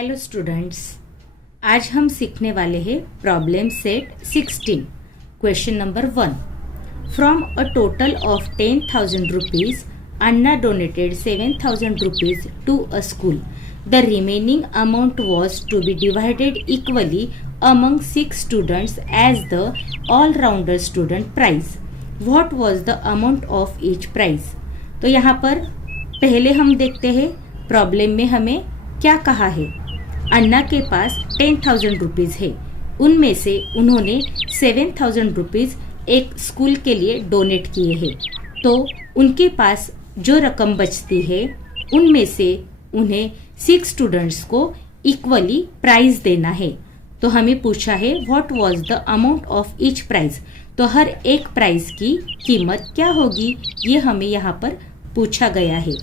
Hello students, आज हम सीखने वाले हैं problem set 16 question number 1। From a total of 10,000 rupees Anna donated 7,000 rupees to a school. The remaining amount was to be divided equally among 6 students as the all rounder student prize. What was the amount of each prize. तो यहाँ पर पहले हम देखते हैं problem में हमें क्या कहा है। अन्ना के पास 10,000 रुपीज है, उनमें से उन्होंने 7,000 रुपीज एक स्कूल के लिए डोनेट किए हैं। तो उनके पास जो रकम बचती है उनमें से उन्हें 6 स्टूडेंट्स को इक्वली प्राइज देना है। तो हमें पूछा है what was the amount of each prize. तो हर एक प्राइज की कीमत क्या होगी, ये हमें यहाँ पर पूछा गया है।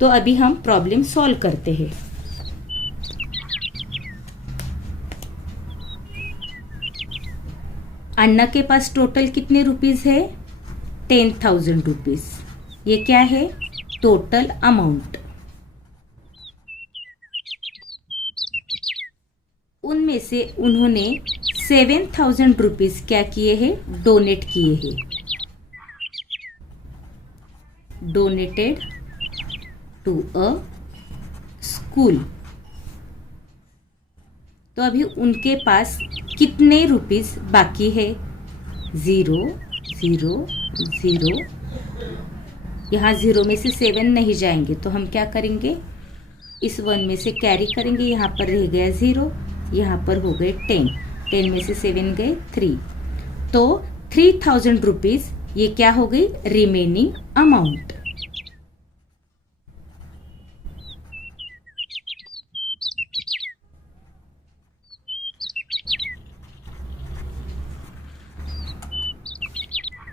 तो अभी हम प्रॉब्लम सॉल्व करते हैं। अन्ना के पास टोटल कितने रुपीस है? 10,000 रुपीज। ये क्या है? Total amount. उनमें से उन्होंने 7,000 रुपीज क्या किए हैं? डोनेट किए हैं। Donated to a school. तो अभी उनके पास कितने रुपीस बाकी है? 0 0 0। यहाँ 0 में से 7 नहीं जाएंगे तो हम क्या करेंगे? इस 1 में से कैरी करेंगे। यहाँ पर रह गया 0, यहाँ पर हो गए 10। 10 में से 7 गए 3। तो 3,000 रुपीज ये क्या हो गई? Remaining amount.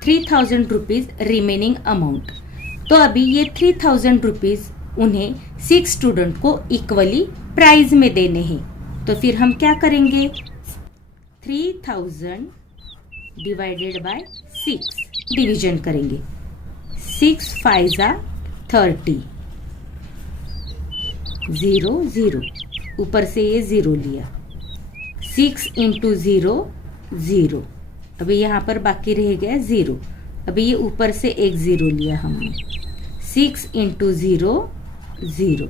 ₹3,000 remaining amount. तो अभी ये 3,000 रुपीज उन्हें 6 स्टूडेंट को इक्वली प्राइज में देने हैं। तो फिर हम क्या करेंगे? 3,000 डिवाइडेड बाय 6 डिवीजन करेंगे। 6 5 30। 0 0, ऊपर से ये 0 लिया। 6 इंटू 0 0। अभी यहाँ पर बाकी रह गया 0। अभी ये ऊपर से एक 0 लिया हमने। 6 इंटू 0 0,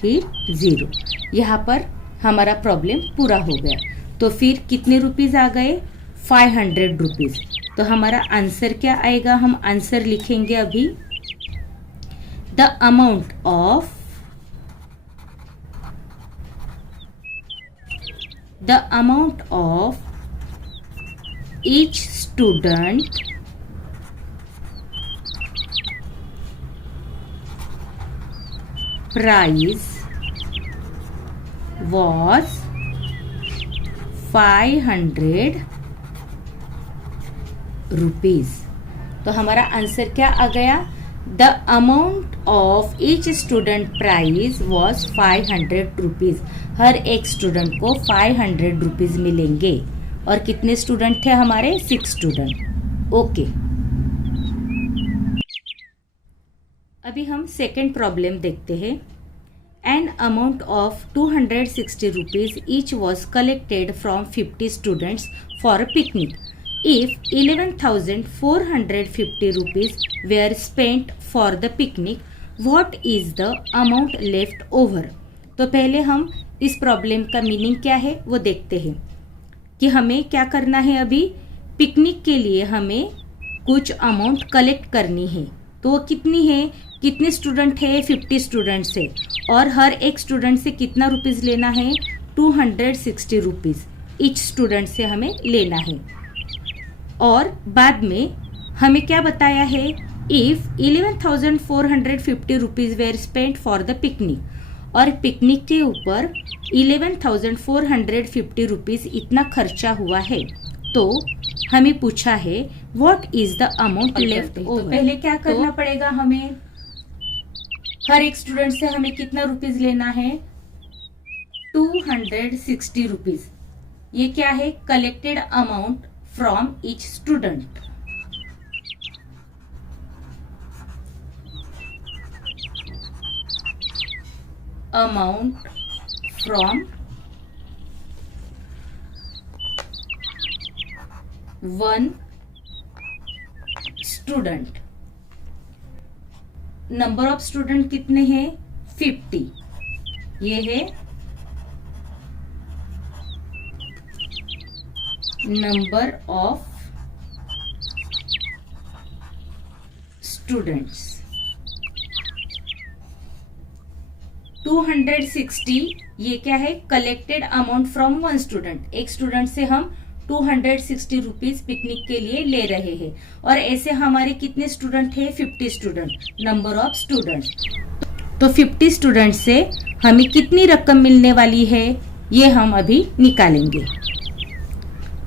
फिर 0। यहाँ पर हमारा प्रॉब्लम पूरा हो गया। तो फिर कितने रुपीज आ गए? 500 रुपीज। तो हमारा आंसर क्या आएगा? हम आंसर लिखेंगे अभी। The amount of each student price was 500 rupees. तो हमारा आंसर क्या आ गया? The amount of each student prize was 500 rupees. हर एक स्टूडेंट को 500 रुपीज मिलेंगे। और कितने स्टूडेंट थे हमारे? 6 स्टूडेंट। ओके। अभी हम सेकेंड प्रॉब्लम देखते हैं। An amount of 260 rupees each was collected from 50 students for a picnic. If 11,450 rupees were spent for the picnic, what is the amount left over. तो पहले हम इस प्रॉब्लम का मीनिंग क्या है वो देखते हैं कि हमें क्या करना है। अभी पिकनिक के लिए हमें कुछ अमाउंट कलेक्ट करनी है। तो वो कितनी है? कितने स्टूडेंट है? 50 स्टूडेंट्स है। और हर एक स्टूडेंट से कितना रुपीज लेना है? 260 रुपीज ईच स्टूडेंट से हमें लेना है। और बाद में हमें क्या बताया है? If 11,450 rupees were spent for the picnic. और पिकनिक के ऊपर 11,450 रुपीज इतना खर्चा हुआ है। तो हमें पूछा है what is the amount left over. तो पहले क्या करना पड़ेगा हमें? हर एक स्टूडेंट से हमें कितना रुपीज लेना है? 260 रुपीज। ये क्या है? Collected amount from each student. Amount from one student. Number of student कितने हैं? 50। ये है नंबर ऑफ स्टूडेंट्स। 260 ये क्या है? Collected amount from one student. एक स्टूडेंट से हम 260 रुपीज पिकनिक के लिए ले रहे हैं, और ऐसे हमारे कितने स्टूडेंट है? 50 स्टूडेंट। नंबर ऑफ स्टूडेंट्स, तो 50 स्टूडेंट से हमें कितनी रकम मिलने वाली है ये हम अभी निकालेंगे।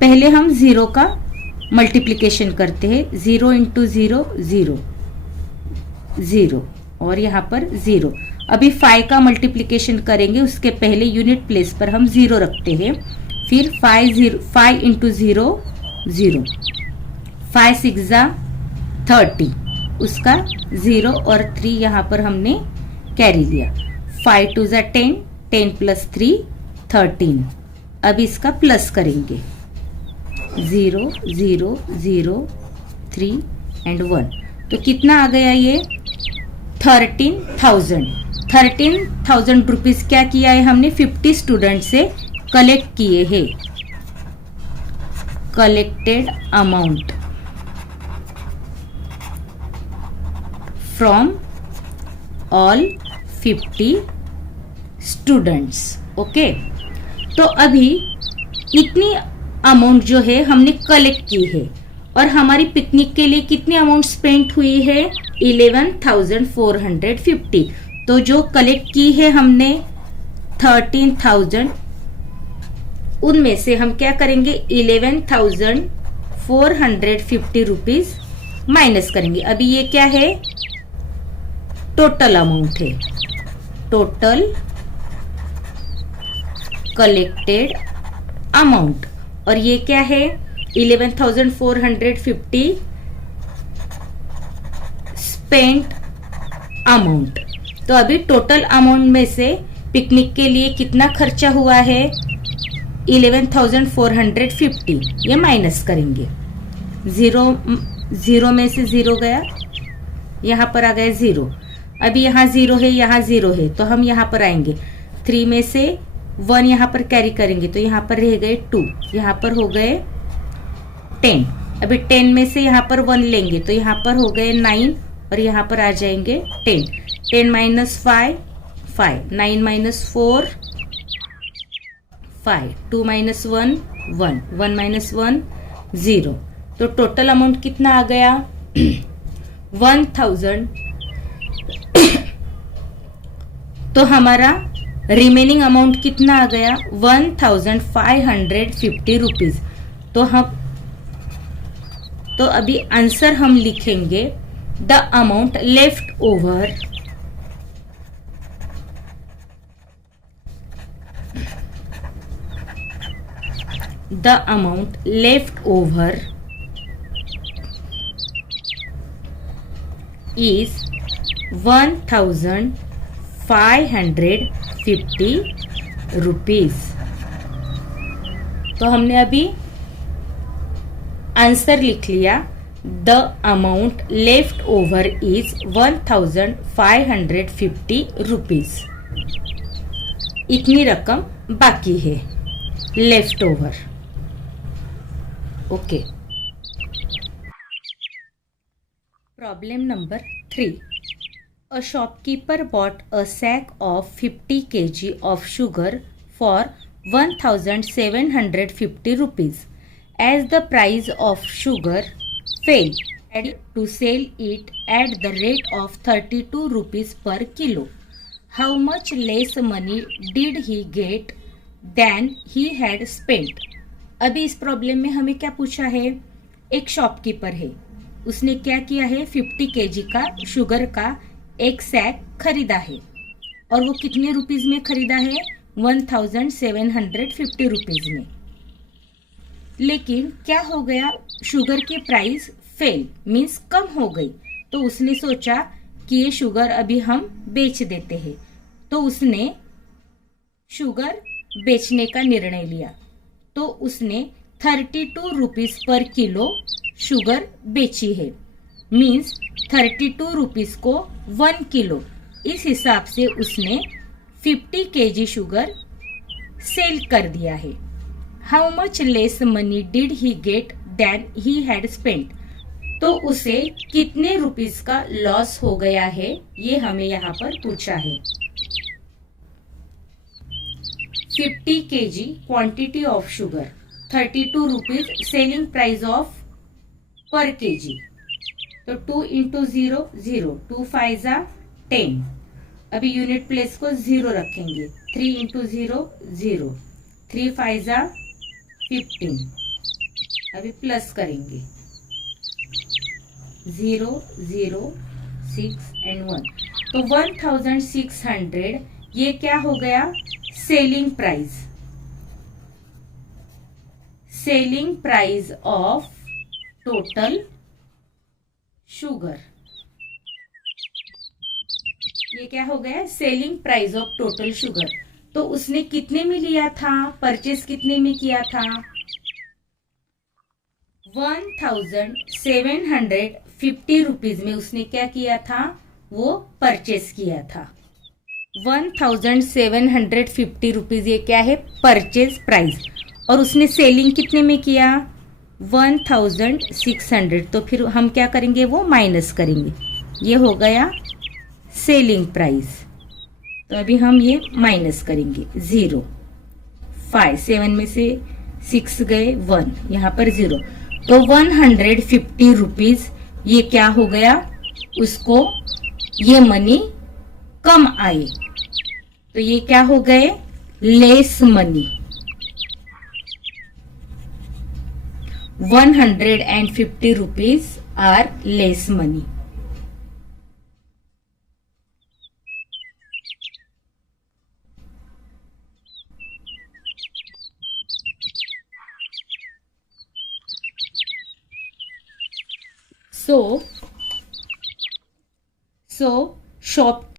पहले हम जीरो का मल्टीप्लिकेशन करते हैं। 0 इंटू 0 0 0 और यहाँ पर 0। अभी 5 का मल्टीप्लिकेशन करेंगे, उसके पहले यूनिट प्लेस पर हम 0 रखते हैं। फिर 5 इंटू 0 0, 5 6 जा 30, उसका 0 और 3 यहाँ पर हमने कैरी लिया। 5 2 जा 10, 10 प्लस 3 13। अब इसका प्लस करेंगे। 0 0 0 3 एंड 1, तो कितना आ गया ये? 13,000 रुपीज क्या किया है हमने? 50 स्टूडेंट से कलेक्ट किए हैं। Collected amount from all 50 students. Okay, तो अभी इतनी अमाउंट जो है हमने कलेक्ट की है, और हमारी पिकनिक के लिए कितनी अमाउंट स्पेंड हुई है? 11,450। तो जो कलेक्ट की है हमने 13,000, उनमें से हम क्या करेंगे? 11,450 रुपीज माइनस करेंगे। अभी ये क्या है? टोटल अमाउंट है, टोटल कलेक्टेड अमाउंट। और ये क्या है? 11,450 स्पेंट अमाउंट। तो अभी टोटल अमाउंट में से पिकनिक के लिए कितना खर्चा हुआ है? 11,450, ये माइनस करेंगे। 0 में से 0 गया, यहाँ पर आ गया 0। अभी यहाँ 0 है, यहाँ 0 है, तो हम यहाँ पर आएंगे। 3 में से 1 यहाँ पर कैरी करेंगे, तो यहाँ पर रह गए 2, यहाँ पर हो गए 10। अभी 10 में से यहाँ पर 1 लेंगे, तो यहाँ पर हो गए 9, और यहाँ पर आ जाएंगे 10। 10 माइनस 5 5, 9 माइनस 4 5, 2 माइनस 1 1, 1 माइनस 1 0। तो टोटल अमाउंट कितना आ गया? 1,000। तो हमारा रिमेनिंग अमाउंट कितना आ गया? 1,550 रुपीज। तो अभी आंसर हम लिखेंगे the amount left over is 1,550 rupees. तो हमने अभी आंसर लिख लिया, the amount left over is 1,550 rupees. इतनी रकम बाकी है left over. Okay, problem number 3। A shopkeeper bought a sack of 50 kg of sugar for 1,750 rupees. As the price of sugar fell, had to sell it at the rate of 32 rupees per kilo. How much less money did he get than he had spent? अभी इस problem में हमें क्या पूछा है? एक shopkeeper है, उसने क्या किया है? 50 केजी का शुगर का एक सैक खरीदा है, और वो कितने रुपीज में खरीदा है? 1,750 रुपीज में। लेकिन क्या हो गया? शुगर की प्राइस फेल मीन्स कम हो गई। तो उसने सोचा कि ये शुगर अभी हम बेच देते हैं, तो उसने शुगर बेचने का निर्णय लिया, तो उसने 32 रुपीज पर किलो शुगर बेची है। मीन्स 32 रुपीज को 1 किलो, इस हिसाब से उसने 50 kg शुगर सेल कर दिया है। How much less money did he get then he had spent, तो उसे कितने रुपीस का लॉस हो गया है, ये हमें यहाँ पर पूछा है। 50 kg quantity of sugar, 32 rupees selling price of पर केजी, तो 2 इंटू 0 0, 2 5 10। अभी यूनिट प्लेस को 0 रखेंगे, 3 इंटू 0 0, 3 5 15। अभी प्लस करेंगे 0 0 6 एंड 1, तो 1600 ये क्या हो गया, selling price. Selling price of total sugar, ये क्या हो गया, selling price of total sugar. तो उसने कितने में लिया था, परचेस कितने में किया था, 1750 रुपीज में उसने क्या किया था, वो परचेस किया था। 1750 रुपीज ये क्या है, परचेज प्राइस, और उसने सेलिंग कितने में किया, 1600। तो फिर हम क्या करेंगे, वो माइनस करेंगे, ये हो गया सेलिंग प्राइस। तो अभी हम ये माइनस करेंगे, 0 5 7 में से 6 गए 1, यहाँ पर 0, तो 150 रुपीज ये क्या हो गया, उसको ये मनी कम आए, तो ये क्या हो गए, less money. 150 rupees are less money. So shopkeeper